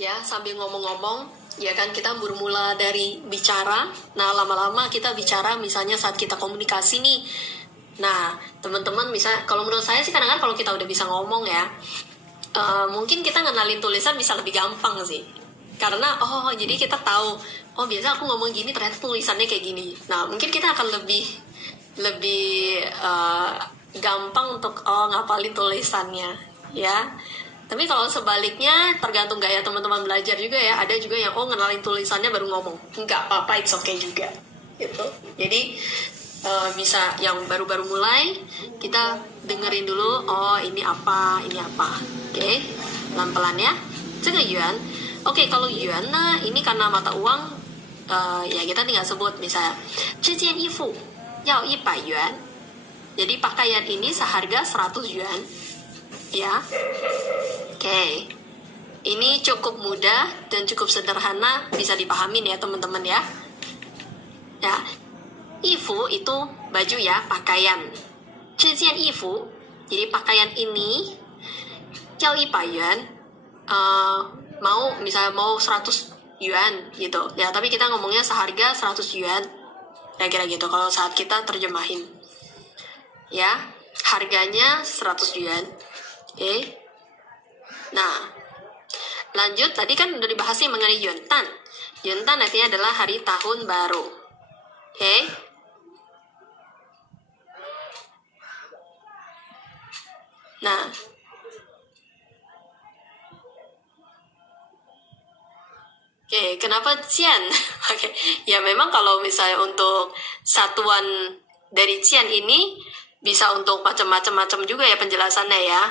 ya sambil ngomong-ngomong, ya kan kita bermula dari bicara. Nah lama-lama kita bicara, misalnya saat kita komunikasi nih. Nah teman-teman bisa, kalau menurut saya sih kadang-kadang kalau kita udah bisa ngomong ya, mungkin kita ngenalin tulisan bisa lebih gampang sih. Karena jadi kita tahu, biasa aku ngomong gini ternyata tulisannya kayak gini. Nah mungkin kita akan lebih gampang untuk ngapalin tulisannya ya. Tapi kalau sebaliknya tergantung gaya teman-teman belajar juga ya. Ada juga yang ngenalin tulisannya baru ngomong. Nggak apa-apa, it's okay juga gitu. Jadi bisa yang baru-baru mulai, kita dengerin dulu, ini apa. Oke, pelan-pelan ya. Ini yuan. Oke, kalau yuan, nah ini karena mata uang, ya kita tinggal sebut misalnya 这件衣服要100元. Jadi pakaian ini seharga 100 yuan. Ya. Oke. Ini cukup mudah dan cukup sederhana, bisa dipahamin ya teman-teman ya. Ya. Ifu itu baju ya, pakaian. 这件衣服, jadi pakaian ini 要100元, misalnya mau 100 yuan gitu. Ya, tapi kita ngomongnya seharga 100 yuan. Kira-kira gitu kalau saat kita terjemahin. Ya, harganya 100 yuan. Oke. Nah, lanjut, tadi kan udah dibahas nih mengenai Yuntan. Yuntan artinya adalah hari tahun baru. Oke. Nah, kenapa Cian? Oke, ya memang kalau misalnya untuk satuan dari Cian ini bisa untuk macam-macam juga ya penjelasannya ya.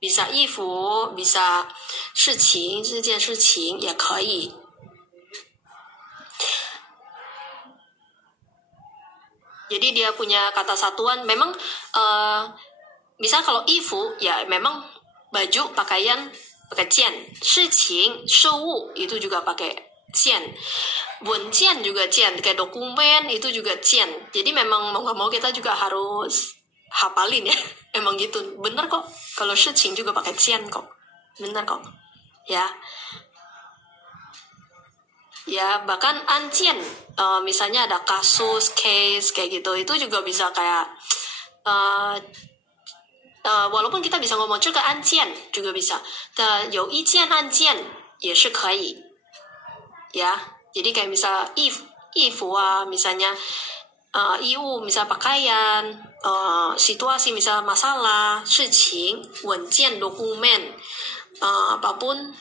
Bisa ifu, bisa 事情, 这件事情也可以. Jadi dia punya kata satuan. Memang misal kalau ifu ya memang baju, pakaian pakai cian. 事情, 事物itu juga pakai cian. Buncian juga cian, kayak dokumen itu juga cian. Jadi memang mau gak mau kita juga harus hafalin ya. Emang gitu, bener kok. Kalau 事情 juga pakai cian kok, bener kok. Ya, bahkan ancian, misalnya ada kasus, case kayak gitu, itu juga bisa kayak walaupun kita bisa ngomong juga ancian juga bisa. 有一件案件也是可以. Ya, jadi kayak misal if misalnya衣物 misal pakaian, situasi misal masalah, 事情, 文件, dokumen, apapun,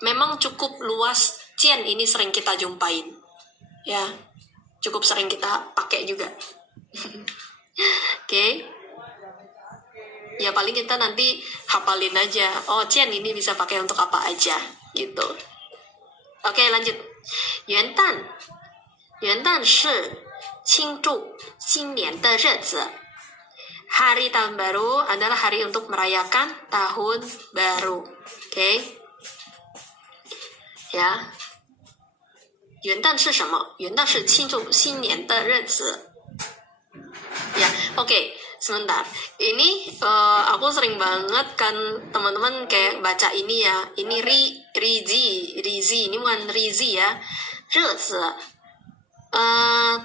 memang cukup luas. Cian ini sering kita jumpain, ya, cukup sering kita pakai juga. Oke. Ya paling kita nanti hafalin aja. Cian ini bisa pakai untuk apa aja, gitu. Oke, lanjut. Yuandan. Yuandan 是庆祝新年的日子. Hari tahun baru adalah hari untuk merayakan tahun baru. Oke. Ya. 元旦是什么？元旦是庆祝新年的日子. Ya, oke. Sebentar. Ini aku sering banget kan teman-teman kayak baca ini ya. Ini Rizi. Ini bukan Rizi ya. 日子.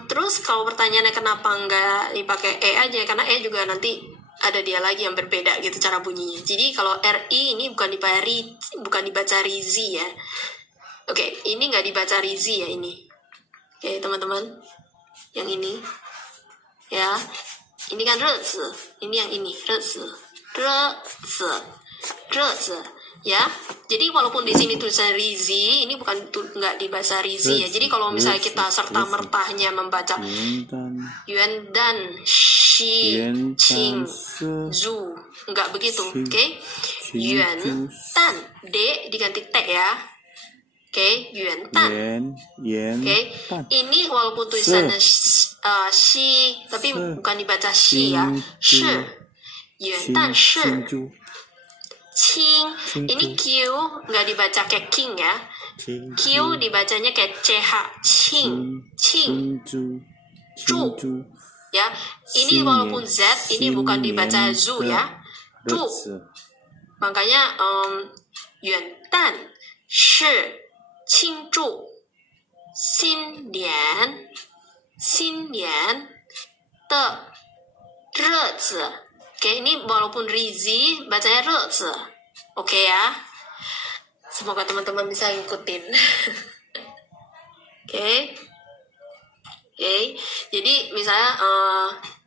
Terus kalau pertanyaannya kenapa nggak dipakai aja, karena juga nanti ada dia lagi yang berbeda gitu cara bunyinya. Jadi kalau RI ini bukan dibaca Rizi ya. Oke, ini nggak dibaca Rizi ya ini. Oke, teman-teman. Yang ini. Ya. Ini kan 日子. Ini yang ini, 日子. 日子. Ya. Jadi walaupun di sini tulisan Rizi, ini bukan nggak dibaca Rizi ya. Jadi kalau misalnya kita serta mertanya membaca Yuandan, Shi, Qing, Zu, nggak begitu, oke? Yuandan, D diganti T ya. Oke, Yuandan. Oke, ini walaupun tulisannya Shi, tapi bukan dibaca Shi ya. Shi, Yuandan Shi. Qing, ini Q nggak dibaca kayak King ya. Q dibacanya kayak CH, Qing, Qing, Zhu. Ya, ini walaupun Z ini bukan dibaca zu ya, zu. Makanya yuan dan shi qing zhu xin nian de re zi. Oke, ini walaupun rizi bacanya re zi. Oke ya. Semoga teman-teman bisa ngikutin. Oke. Jadi misalnya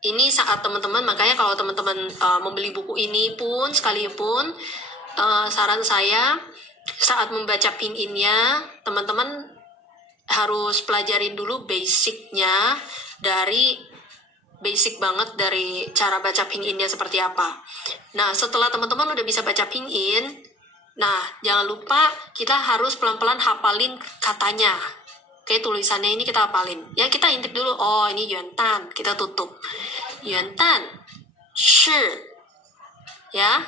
ini saat teman-teman, makanya kalau teman-teman membeli buku ini pun sekalipun saran saya saat membaca pinyin-nya teman-teman harus pelajarin dulu basicnya, dari basic banget dari cara baca pinyin-nya seperti apa. Nah, setelah teman-teman udah bisa baca pinyin, nah jangan lupa kita harus pelan-pelan hafalin katanya. Oke, tulisannya ini kita hafalin. Ya, kita intip dulu. Oh, ini yuan tan. Kita tutup. Yuan tan. Shi. Ya.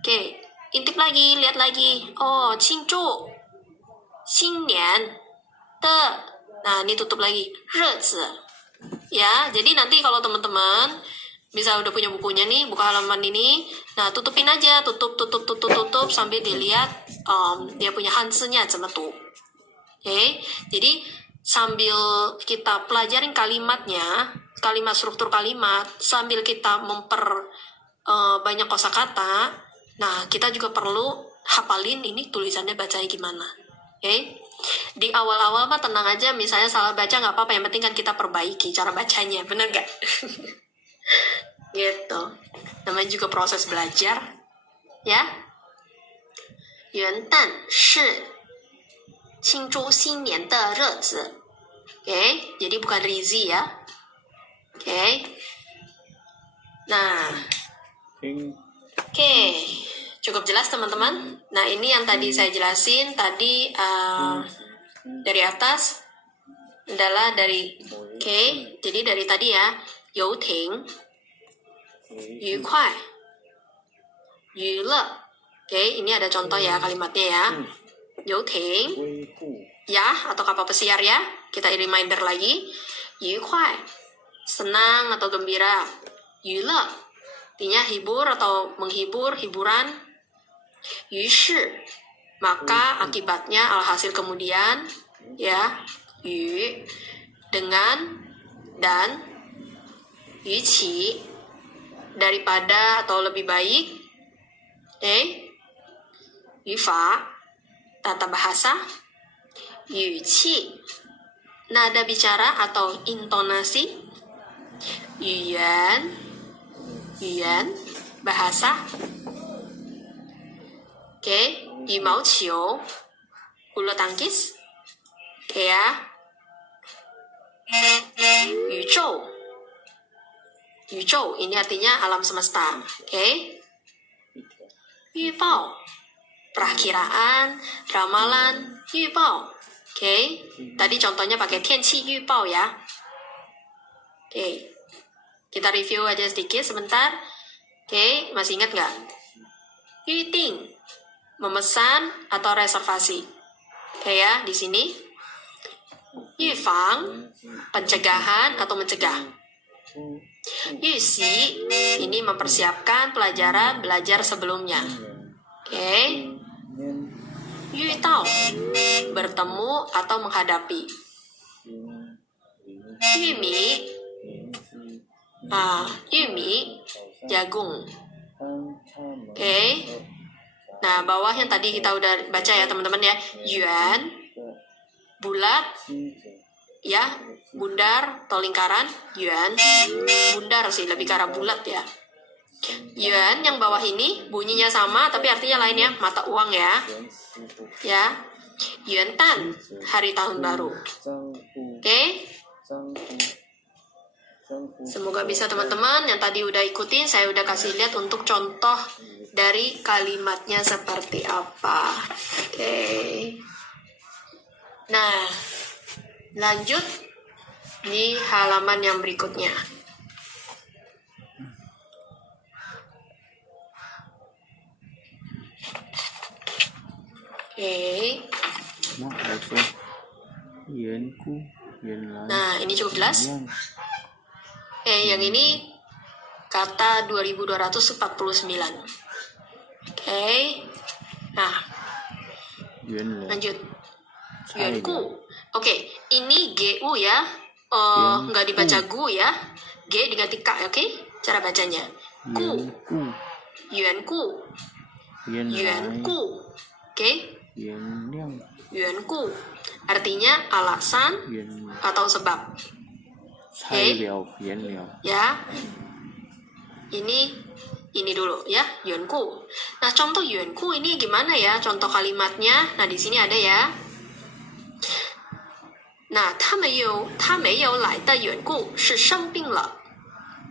Oke. Intip lagi. Lihat lagi. Oh, qing zhu. Xin nian. De. Nah, ini tutup lagi. Re zi. Ya, jadi nanti kalau teman-teman bisa udah punya bukunya nih, buka halaman ini. Nah, tutupin aja. Tutup. Sambil dilihat dia punya hansinya怎么读. Oke, jadi sambil kita pelajarin kalimatnya, kalimat struktur kalimat, sambil kita banyak kosakata, nah kita juga perlu hafalin ini tulisannya bacanya gimana. Oke, di awal-awal mah tenang aja, misalnya salah baca nggak apa-apa, yang penting kan kita perbaiki cara bacanya, bener nggak? Gitu, namanya juga proses belajar, ya. Yuan dan shi qing zhu xin nian de re zi. Oke, jadi bukan rizi ya. Oke. Nah. Oke, cukup jelas teman-teman. Nah, ini yang tadi saya jelasin tadi dari atas adalah dari jadi dari tadi ya, you ting, yu kuai, yu le. Oke, ini ada contoh ya kalimatnya ya. You ting, ya, atau kapal pesiar ya. Kita reminder lagi. Yu kuai, senang atau gembira. Yu le, artinya hibur atau menghibur, hiburan. Yu shi, maka akibatnya alhasil kemudian, ya. Yu, dengan, dan. Yu qi, daripada atau lebih baik. Yu fa, tata bahasa. Yu qi, nada bicara atau intonasi. Yu yuan, bahasa. Oke, yu mao qiu, bulu tangkis. Oke ya. Yu zhou, ini artinya alam semesta. Oke. Yu bao, perakiraan, ramalan, yu bao. Oke, tadi contohnya pakai tianqi yu bao ya. Oke, kita review aja sedikit sebentar. Oke, masih ingat nggak? Yu ting, memesan atau reservasi. Oke ya, di sini. Yu fang, pencegahan atau mencegah. Yu xi, ini mempersiapkan pelajaran belajar sebelumnya. Oke. Yu tao, bertemu atau menghadapi. Yu mi, jagung. Oke. Nah, bawah yang tadi kita udah baca ya teman-teman ya. Yuan, bulat, ya, bundar atau lingkaran. Yuan, bundar sih, lebih ke arah bulat ya. Yuan yang bawah ini bunyinya sama tapi artinya lain ya, mata uang ya. Ya. Yuan tan, hari tahun baru. Oke. Semoga bisa teman-teman yang tadi udah ikutin, saya udah kasih lihat untuk contoh dari kalimatnya seperti apa. Oke. Nah, lanjut di halaman yang berikutnya. Oke. Nah, ini cukup jelas. yang ini kata 2249. Oke. Nah, lanjut. Yuanku. Oke, ini GU ya. Nggak dibaca gu ya. G diganti K, oke? Cara bacanya. Ku. Yuanku. Yuanku. Oke? Yuanku. Artinya alasan atau sebab. Oke? Ya. Ini dulu ya, yuanku. Nah, contoh yuanku ini gimana ya? Contoh kalimatnya. Nah, di sini ada ya. Nah, 他没有来的缘故是生病了。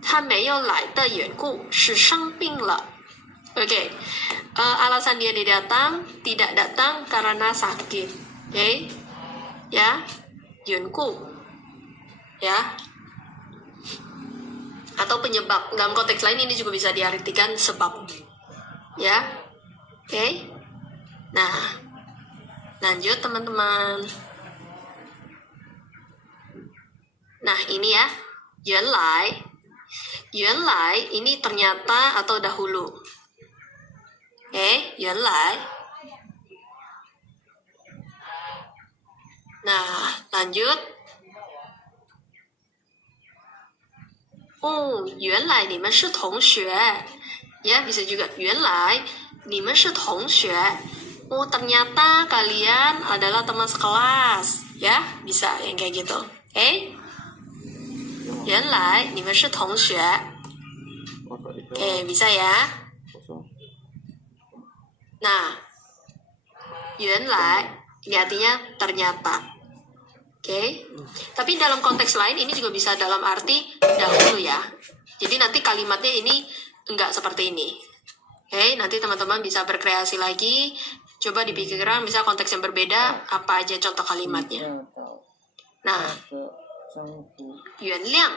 他没有来的缘故是生病了。Oke, alasan dia tidak datang karena sakit. Oke, ya, yuanku, ya. Atau penyebab. Dalam konteks lain ini juga bisa diartikan sebab. Ya. Oke. Nah, lanjut teman-teman. Nah, ini ya. Yuanlai ini ternyata atau dahulu. Oke, yuanlai. Nah, lanjut. 原来你们是同学 ya, bisa juga 原来你们是同学 ternyata kalian adalah teman sekelas ya, bisa yang kayak gitu. Oke, 原来你们是同学 oke, bisa ya. Nah, 原来ini artinya ternyata. Oke, tapi dalam konteks lain ini juga bisa dalam arti dahulu ya. Jadi nanti kalimatnya ini enggak seperti ini. Oke, nanti teman-teman bisa berkreasi lagi. Coba dipikirkan bisa konteks yang berbeda, apa aja contoh kalimatnya. Nah, yuan liang.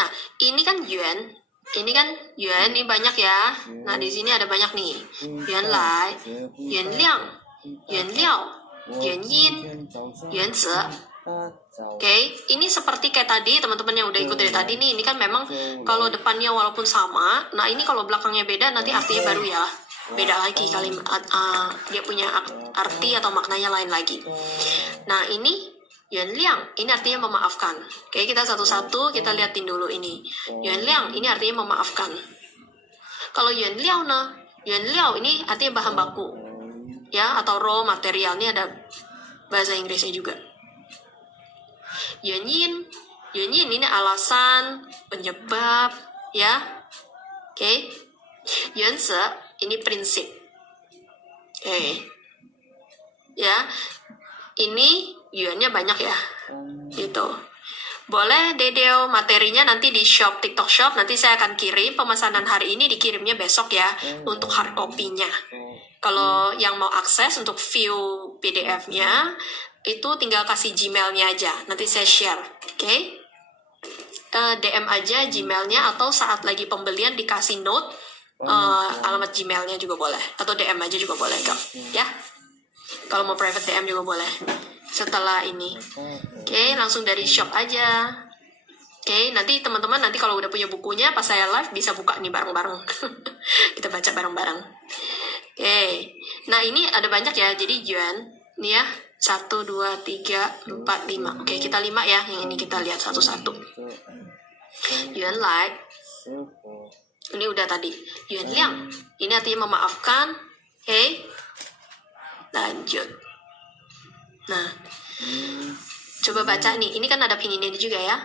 Nah, ini kan yuan. Ini kan yuan, ini banyak ya. Nah, di sini ada banyak nih. Yuan lai, yuan liang, yuan liao, yuan yin, yuan zi. Oke, ini seperti kayak tadi teman-teman yang udah ikut dari tadi nih. Ini kan memang kalau depannya walaupun sama, nah ini kalau belakangnya beda nanti artinya baru ya, beda lagi kalimat. Dia punya arti atau maknanya lain lagi. Nah ini yuan liang, ini artinya memaafkan. Oke, kita satu-satu kita liatin dulu ini. Yuan liang ini artinya memaafkan. Kalau yuan liao nah, yuan liao ini artinya bahan baku, ya, atau raw material. Ini ada bahasa Inggrisnya juga. Yuanyin ini alasan, penyebab, ya. Oke. Yuanzi ini prinsip. Oke. Ya. Ini yuannya banyak ya. Gitu. Boleh Dedeo materinya nanti di shop TikTok Shop, nanti saya akan kirim. Pemesanan hari ini dikirimnya besok ya untuk hard copy-nya. Kalau yang mau akses untuk view PDF-nya itu tinggal kasih Gmail-nya aja, nanti saya share. Oke? DM aja Gmail-nya, atau saat lagi pembelian dikasih note alamat Gmail-nya juga boleh, atau DM aja juga boleh kok, ya. Kalau mau private DM juga boleh setelah ini. Oke, langsung dari shop aja. Oke, nanti teman-teman nanti kalau udah punya bukunya pas saya live bisa buka nih bareng-bareng. Kita baca bareng-bareng. Oke, nah ini ada banyak ya, jadi yuan nih ya. 1, 2, 3, 4, 5. Oke, kita 5 ya. Yang ini kita lihat satu-satu. Yuan lai. Ini udah tadi. Yuan liang. Ini artinya memaafkan. Oke. Lanjut. Nah. Coba baca nih. Ini kan ada pinginnya juga ya.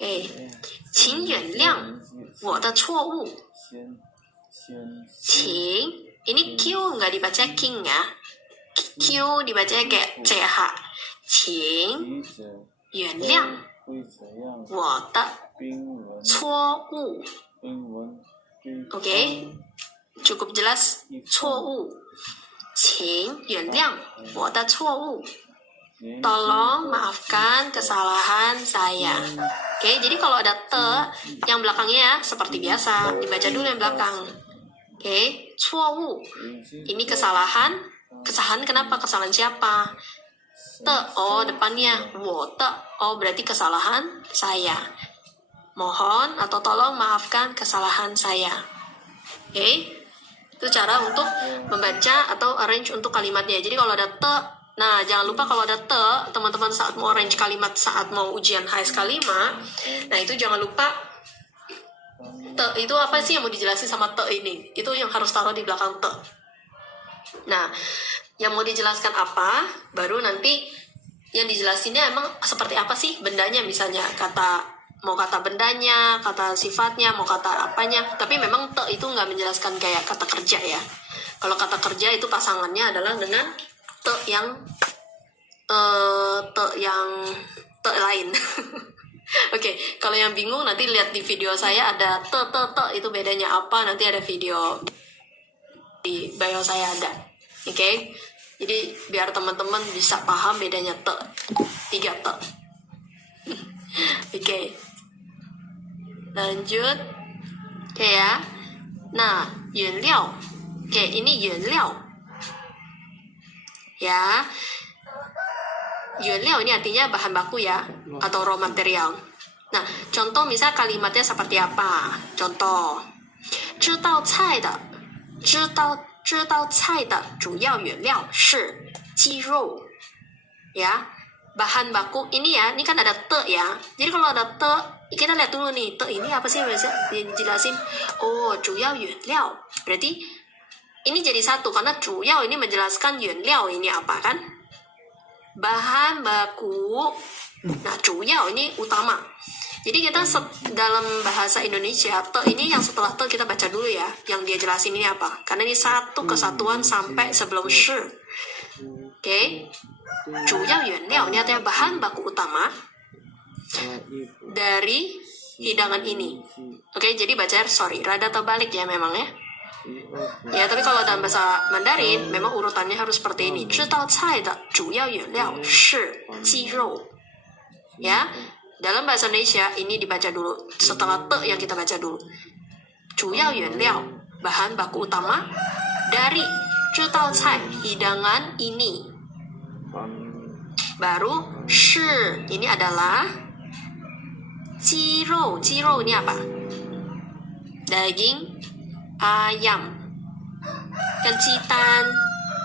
Oke. Qing yuan liang. Wo de cuo wu. Qing. Ini Q nggak dibaca king ya. Q dibacanya kayak CH. Qing yuan liang wo de cuo wu. Oke, cukup jelas. Cuo wu. Qing yuan liang wo de cuo wu. Tolong maafkan kesalahan saya. Oke, jadi kalau ada te yang belakangnya ya seperti biasa dibaca dulu yang belakang. Oke, cuo wu. Ini kesalahan. Kesalahan kenapa? Kesalahan siapa? Te, oh depannya. Wo te, oh berarti kesalahan saya. mohon atau tolong maafkan kesalahan saya. Oke, itu cara untuk membaca atau arrange untuk kalimatnya. Jadi kalau ada te, nah jangan lupa kalau ada te, teman-teman saat mau arrange kalimat saat mau ujian HSK 5, nah itu jangan lupa te itu apa sih yang mau dijelasin sama te ini, itu yang harus taruh di belakang te. Nah, yang mau dijelaskan apa, baru nanti yang dijelasinnya emang seperti apa sih bendanya, misalnya mau kata bendanya, kata sifatnya, mau kata apanya. Tapi memang te itu nggak menjelaskan kayak kata kerja ya. Kalau kata kerja itu pasangannya adalah dengan te yang lain. Oke, kalau yang bingung nanti lihat di video saya ada te itu bedanya apa, nanti ada video di bio saya ada. Oke, jadi biar teman-teman bisa paham bedanya te, 3 te. Oke, lanjut. Oke ya. Nah, 原料. Oke, ini 原料. Ya. 原料ini artinya bahan baku ya, atau raw material. Nah, contoh misal kalimatnya seperti apa? Contoh, 知道菜的主要原料是鸡肉. Ya, bahan baku ini ya, ini kan ada te ya. Jadi kalau ada te, kita lihat dulu nih, te ini apa sih bisa dijelasin? Oh, 主要原料. Berarti ini jadi satu karena 主要 ini menjelaskan 原料 ini apa kan? Bahan baku. Nah, 主要 ini utama. Jadi kita dalam bahasa Indonesia, te ini yang setelah te kita baca dulu ya, yang dia jelasin ini apa. Karena ini satu kesatuan sampai sebelum shi. Oke. 主要原料 ini artinya bahan baku utama dari hidangan ini. Oke, jadi baca rada terbalik ya memang ya. Ya, tapi kalau dalam bahasa Mandarin memang urutannya harus seperti ini. 这道菜的主要原料是鸡肉. Ya, dalam bahasa Indonesia ini dibaca dulu setelah te yang kita baca dulu. 主要原料 bahan baku utama dari 这道菜 hidangan ini. Baru 是 ini adalah 鸡肉. 鸡肉 ini apa? Daging ayam. Kan citan,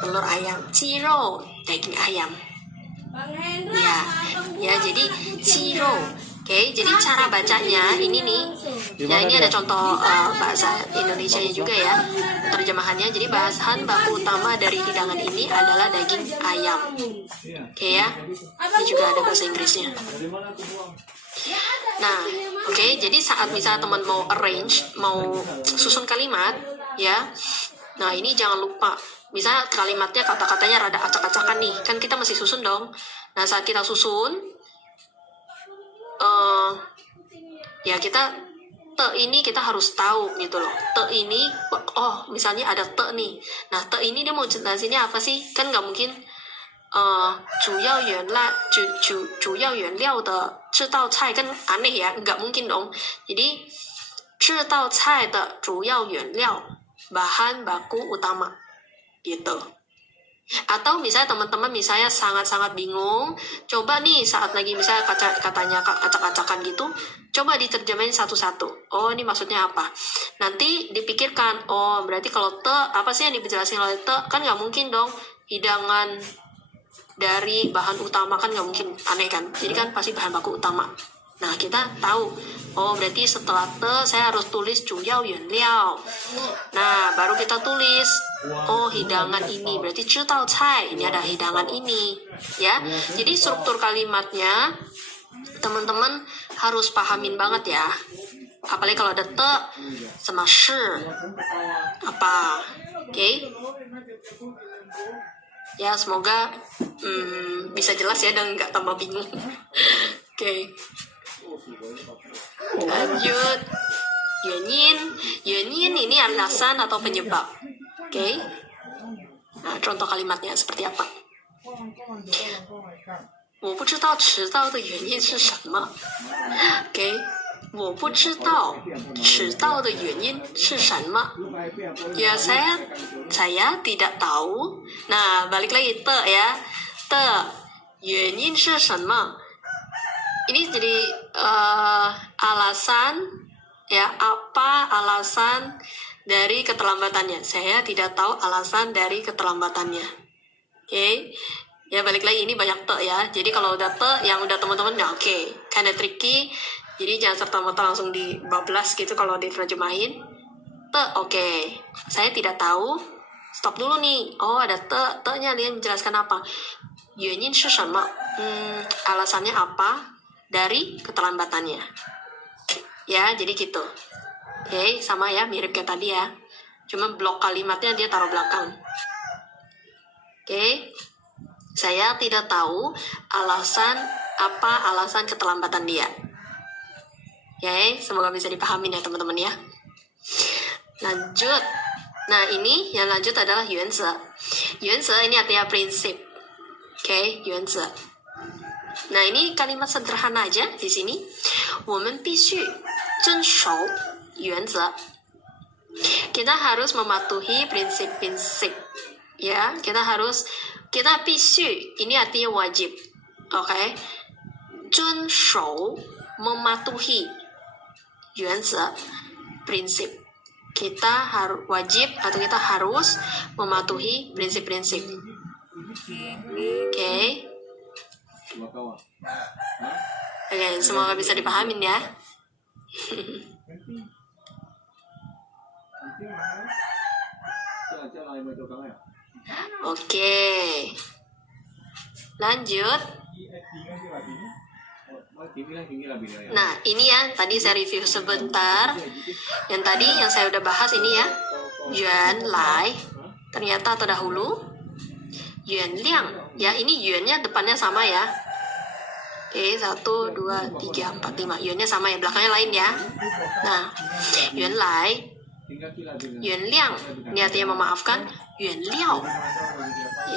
telur ayam. 鸡肉 daging ayam. Ya, jadi 鸡肉. Oke, jadi cara bacanya ini nih. Ya, ini ada contoh bahasa Indonesianya juga ya. Terjemahannya, jadi bahan baku utama dari hidangan ini adalah daging ayam. Oke ya. Ini juga ada bahasa Inggrisnya. Nah, oke, jadi saat misalnya teman mau arrange, mau susun kalimat, ya. Nah, ini jangan lupa. Misalnya kalimatnya kata-katanya rada acak-acakan nih, kan kita masih susun dong. Nah, saat kita susun, ya kita te ini kita harus tahu gitu loh. Te ini, oh misalnya ada te nih. Nah, te ini dia mau jelasinnya apa sih? Kan nggak mungkin 主要原料的这道菜 kan aneh ya, nggak mungkin dong. Jadi 这道菜的主要原料 bahan baku utama gitu. Atau misalnya teman-teman misalnya sangat-sangat bingung, coba nih saat lagi misalnya katanya acak-acakan gitu, coba diterjemahin satu-satu. Oh, ini maksudnya apa? Nanti dipikirkan, oh berarti kalau te apa sih yang dijelasin oleh te? Kan nggak mungkin dong hidangan dari bahan utama, kan nggak mungkin, aneh kan? Jadi kan pasti bahan baku utama. Nah, kita tahu, oh berarti setelah te saya harus tulis 主要原料. Nah, baru kita tulis, oh hidangan ini, berarti 这道菜 ini ada hidangan ini, ya. Jadi struktur kalimatnya teman-teman harus pahamin banget ya. Apalagi kalau ada te sama shi apa, oke? Ya, semoga bisa jelas ya dan nggak tambah bingung. Oke. Lanjut. 原因 ini alasan atau penyebab. Oke. Nah, contoh kalimatnya seperti apa? 我不知道迟到的原因是什么. Oke. 我不知道迟到的原因是什么. Ya, saya tidak tahu. Nah, balik lagi te ya. 的原因是什么? Ini jadi alasan ya, apa alasan dari keterlambatannya. Saya tidak tahu alasan dari keterlambatannya. Oke. Ya balik lagi, ini banyak te ya. Jadi kalau udah te yang udah teman-teman ya oke. Kinda tricky. Jadi jangan serta-merta langsung dibablas gitu kalau diterjemahin. Te oke. Saya tidak tahu. Stop dulu nih. Oh ada te-nya, dia menjelaskan apa. 原因是什么? Alasannya apa dari keterlambatannya. Ya, jadi gitu. Oke, sama ya, mirip kayak tadi ya. Cuma blok kalimatnya dia taruh belakang. Oke. Saya tidak tahu alasan keterlambatan dia. Oke, semoga bisa dipahamin ya teman-teman ya. Lanjut. Nah, ini yang lanjut adalah 原则. 原则 ini artinya prinsip. Oke, 原则. Nah, ini kalimat sederhana aja di sini. 我们必须遵守原则. Kita harus mematuhi prinsip-prinsip. Ya, kita必须, ini artinya wajib. Oke. 遵守, mematuhi. 原则, prinsip. Kita harus wajib atau kita harus mematuhi prinsip-prinsip. Oke. Oke, semoga bisa dipahamin ya. Oke. Lanjut. Nah, ini ya, tadi saya review sebentar. Yang tadi yang saya udah bahas ini ya. Yuan lai, ternyata terdahulu. Yuan liang, ya ini yuannya depannya sama ya. Oke, 1, 2, 3, 4, 5. Yuannya sama ya, belakangnya lain ya. Nah, yuan lai, yuan liang, ini artinya memaafkan. Yuan liao,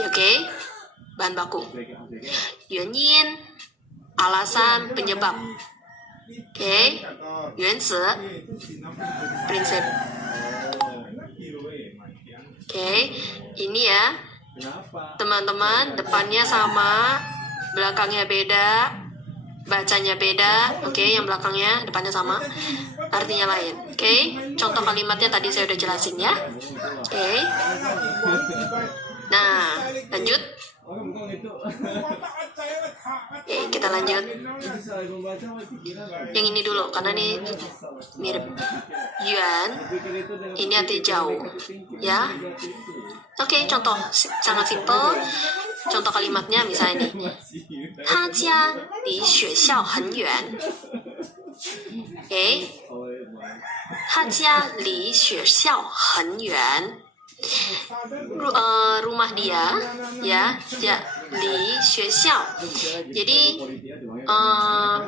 oke, bahan baku. Yuan yin, alasan, penyebab. Oke, yuan zi, prinsip. Oke, ini ya. Teman-teman, depannya sama, belakangnya beda, bacanya beda. Oke, yang belakangnya, depannya sama, artinya lain. Oke, contoh kalimatnya tadi saya udah jelasin ya. Oke. Nah, lanjut. Oke, kita lanjut. Yang ini dulu, karena ini mirip. Yuan, ini artinya jauh. Ya. Oke, contoh sangat simple. Contoh kalimatnya misalnya ini. 他家离学校很远. Oke. 他家离学校很远. Rumah dia ya, li 学校. Jadi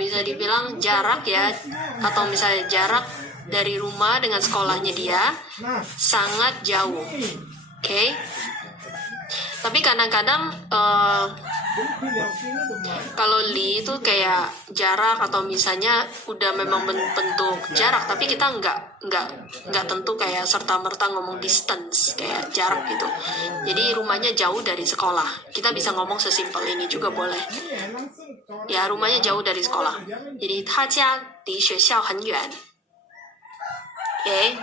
bisa dibilang jarak ya, atau misalnya jarak dari rumah dengan sekolahnya dia sangat jauh. Oke. Tapi kadang-kadang kalau li itu kayak jarak atau misalnya udah memang bentuk jarak, tapi kita nggak tentu kayak serta-merta ngomong distance kayak jarak gitu. Jadi rumahnya jauh dari sekolah. Kita bisa ngomong sesimpel ini juga boleh. Ya, rumahnya jauh dari sekolah. Jadi 他家离学校很远. Oke.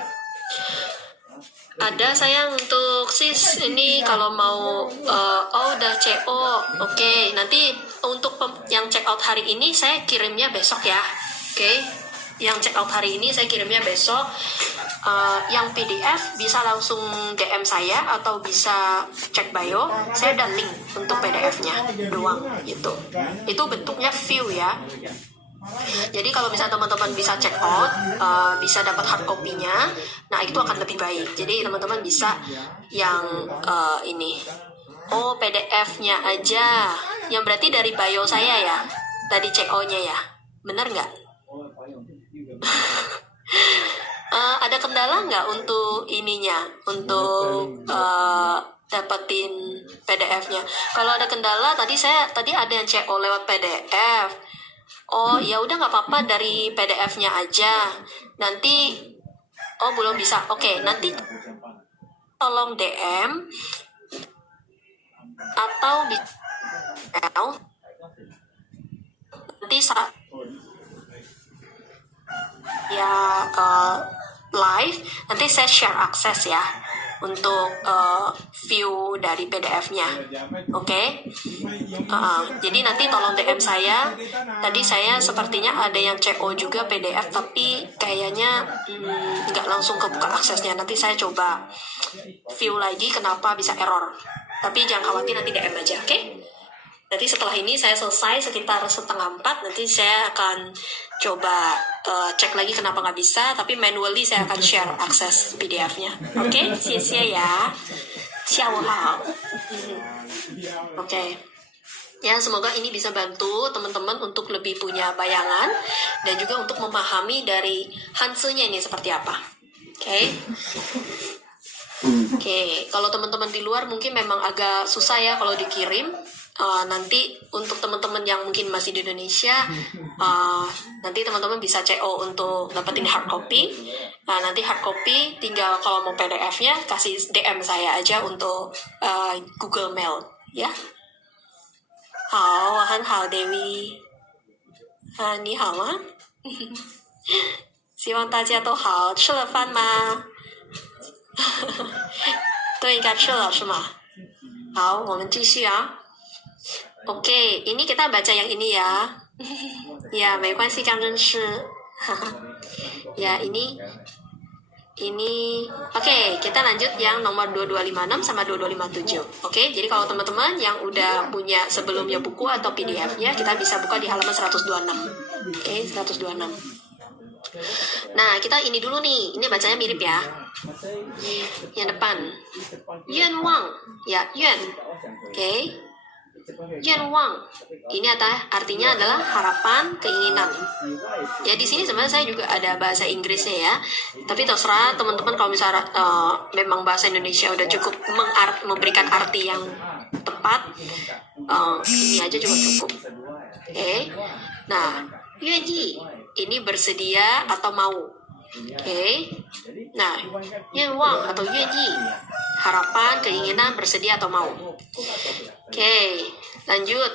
Ada sayang untuk sis ini kalau mau udah CO. Oke, nanti untuk yang check out hari ini saya kirimnya besok ya. Oke. Yang check out hari ini saya kirimnya besok. Yang PDF bisa langsung DM saya atau bisa cek bio. Saya ada link untuk PDF-nya doang gitu. Itu bentuknya view ya. Jadi kalau misalnya teman-teman bisa check out, bisa dapat hard copy-nya, nah itu akan lebih baik. Jadi teman-teman bisa yang ini. Oh, PDF-nya aja. Yang berarti dari bio saya ya. Tadi CO-nya ya. Benar nggak? Ada kendala nggak untuk ininya? Untuk dapetin PDF-nya. Kalau ada kendala, tadi ada yang CO lewat PDF. Oh, ya udah nggak apa-apa, dari PDF-nya aja. Nanti, oh belum bisa. Oke, nanti tolong DM atau di nanti saat live, nanti saya share akses ya untuk view dari PDF-nya. Oke? Jadi nanti tolong DM saya. Tadi saya sepertinya ada yang CO juga PDF, tapi kayaknya nggak langsung kebuka aksesnya. Nanti saya coba view lagi kenapa bisa error. Tapi jangan khawatir, nanti DM aja, oke? Nanti setelah ini saya selesai sekitar 3:30, nanti saya akan coba cek lagi kenapa nggak bisa, tapi manually saya akan share akses PDF-nya. Oke, sia-sia ya. Xiaohao. Oke. Ya, semoga ini bisa bantu teman-teman untuk lebih punya bayangan dan juga untuk memahami dari Hanse-nya ini seperti apa. Oke. Oke, kalau teman-teman di luar mungkin memang agak susah ya kalau dikirim. Nanti untuk teman-teman yang mungkin masih di Indonesia, nanti teman-teman bisa CO untuk dapetin hard copy. Nanti hard copy tinggal kalau mau PDF-nya kasih DM saya aja untuk Google Mail, ya. 好，我很好，Dewi。你好吗？希望大家都好。吃了饭吗？都应该吃了是吗？好，我们继续啊。Oke, ini kita baca yang ini ya. Ya, 没关系，刚认识。Ya, ini. Oke, kita lanjut yang nomor 2256 sama 2257. Oke, jadi kalau teman-teman yang udah punya sebelumnya buku atau PDF-nya, kita bisa buka di halaman 126. Oke, 126. Nah, kita ini dulu nih. Ini bacanya mirip ya. Yang depan. Yuan Wang. Ya, Yuan. Oke. Yuan Wang. Ini artinya adalah harapan, keinginan. Ya, di sini sebenarnya saya juga ada bahasa Inggrisnya ya. Tapi terserah teman-teman kalau misalnya memang bahasa Indonesia udah cukup memberikan arti yang tepat, ini aja juga cukup. Oke. Nah, Yuan Yi ini bersedia atau mau. Oke. Nah, Yuan Wang atau Yuan Yi, harapan, keinginan, bersedia atau mau. Oke, lanjut.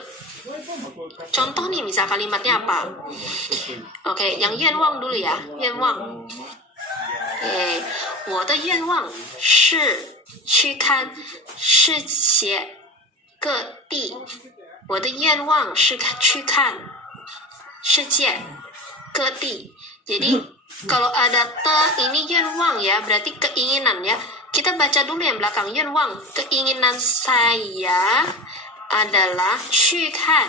Contoh nih, misal kalimatnya apa? Oke, yang Yuan Wang dulu ya. Yuan Wang. Oke, 我的愿望是去看世界各地。我的愿望是去看世界各地. Jadi kalau ada te ini Yuan Wang ya, berarti keinginan ya. Kita baca dulu yang belakang. Yuan Wang, keinginan saya adalah 去看,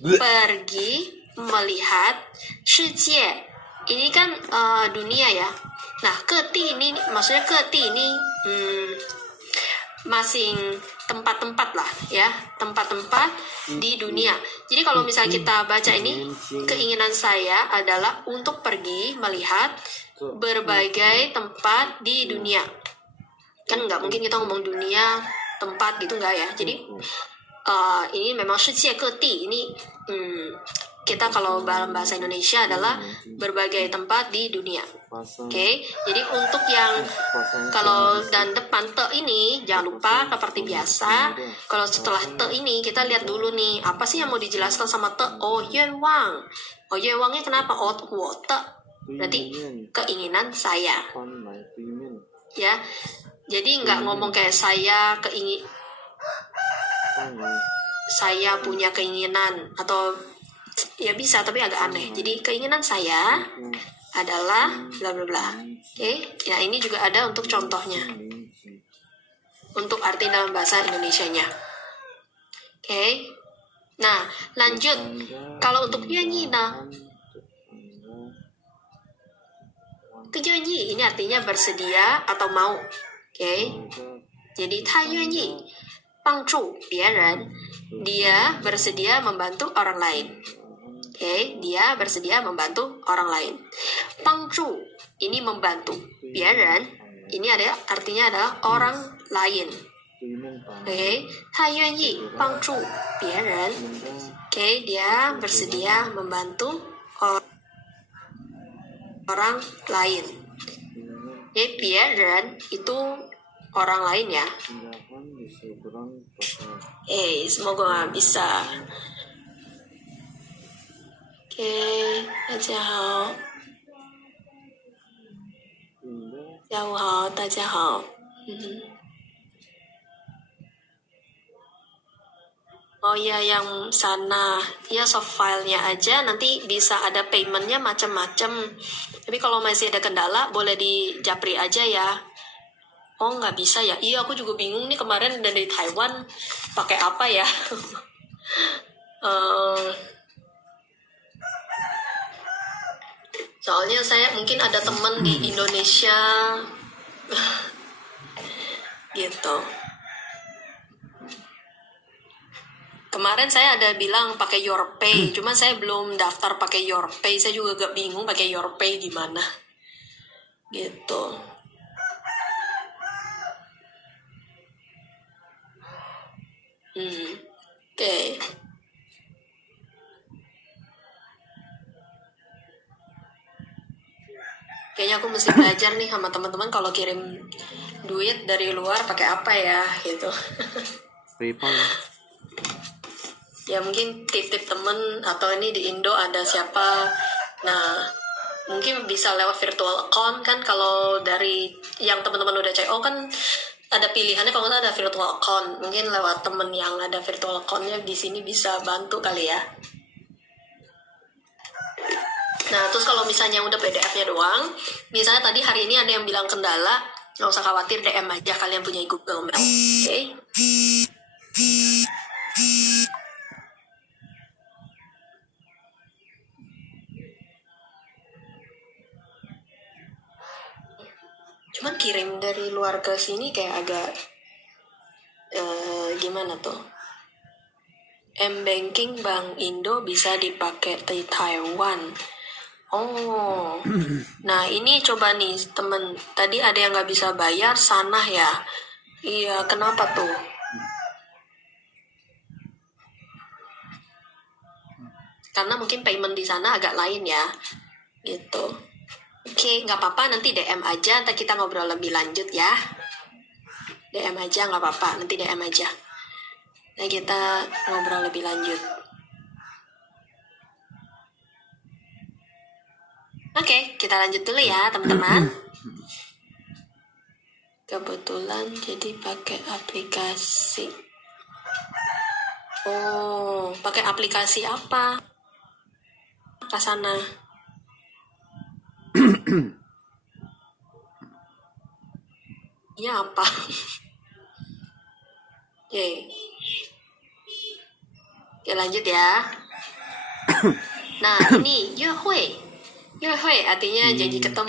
pergi melihat, 世界 ini kan dunia ya. Nah, keti ini maksudnya keti ini masing tempat-tempat lah ya, tempat-tempat di dunia. Jadi kalau misalnya kita baca ini, keinginan saya adalah untuk pergi melihat berbagai tempat di dunia. Kan nggak mungkin kita ngomong dunia tempat gitu nggak ya. Jadi ini memang 世界各地 ini kita kalau dalam bahasa Indonesia adalah berbagai tempat di dunia. Oke, jadi untuk yang kalau dan depan te ini jangan lupa seperti biasa. Kalau setelah te ini kita lihat dulu nih apa sih yang mau dijelaskan sama te. Oh, Yuan Wang. Oh, Yuan Wangnya kenapa? Oh, wo te. Berarti keinginan saya. Ya. Jadi nggak ngomong kayak saya saya punya keinginan atau ya bisa tapi agak aneh. Jadi keinginan saya adalah bla bla bla. Oke. Ya, ini juga ada untuk contohnya. Untuk arti dalam bahasa Indonesianya. Oke. Nah, lanjut. Kalau untuk yuan yi nah. Yuan yi ini artinya bersedia atau mau. Oke. Jadi ta yuan yi 帮助别人, dia bersedia membantu orang lain. Oke, dia bersedia membantu orang lain. 帮助 ini membantu. 别人 ini ada artinya adalah orang lain. Oke, 他愿意帮助别人. Oke, dia bersedia membantu orang lain. Oke, 别人 itu orang lain ya. Semoga bisa. Oke, 大家好。下午好，大家好。Oh iya, yang sana, ya soft filenya aja nanti bisa ada paymentnya macam-macam. Tapi kalau masih ada kendala, boleh di Japri aja ya. Oh nggak bisa ya? Iya, aku juga bingung nih kemarin dari Taiwan pakai apa ya? Soalnya saya mungkin ada teman di Indonesia gitu. Kemarin saya ada bilang pakai YourPay, cuman saya belum daftar pakai YourPay. Saya juga agak bingung pakai YourPay gimana. Gitu. Oke. Kayaknya aku mesti belajar nih sama teman-teman kalau kirim duit dari luar pakai apa ya gitu. PayPal. Ya mungkin titip temen atau ini di Indo ada siapa. Nah, mungkin bisa lewat virtual account kan, kalau dari yang teman-teman udah CIO kan ada pilihannya, kalau nggak ada virtual account. Mungkin lewat temen yang ada virtual accountnya di sini bisa bantu kali ya. Nah, terus kalau misalnya udah PDF-nya doang, misalnya tadi hari ini ada yang bilang kendala, nggak usah khawatir, DM aja, kalian punya Google Mail. Oke? Cuman kirim dari luar ke sini kayak agak gimana tuh? M-Banking Bank Indo bisa dipakai di Taiwan. Oh, nah ini coba nih temen, tadi ada yang nggak bisa bayar sana ya? Iya, kenapa tuh? Karena mungkin payment di sana agak lain ya, gitu. Oke, nggak apa-apa, nanti DM aja, ntar kita ngobrol lebih lanjut ya. DM aja, nggak apa-apa, nanti DM aja. Nah, kita ngobrol lebih lanjut. Oke, kita lanjut dulu ya, teman-teman. Kebetulan jadi pakai aplikasi. Oh, pakai aplikasi apa? Ke sana. Iya apa? Oke. Oke, lanjut ya. Nah, ini 约会 artinya janji ketemu.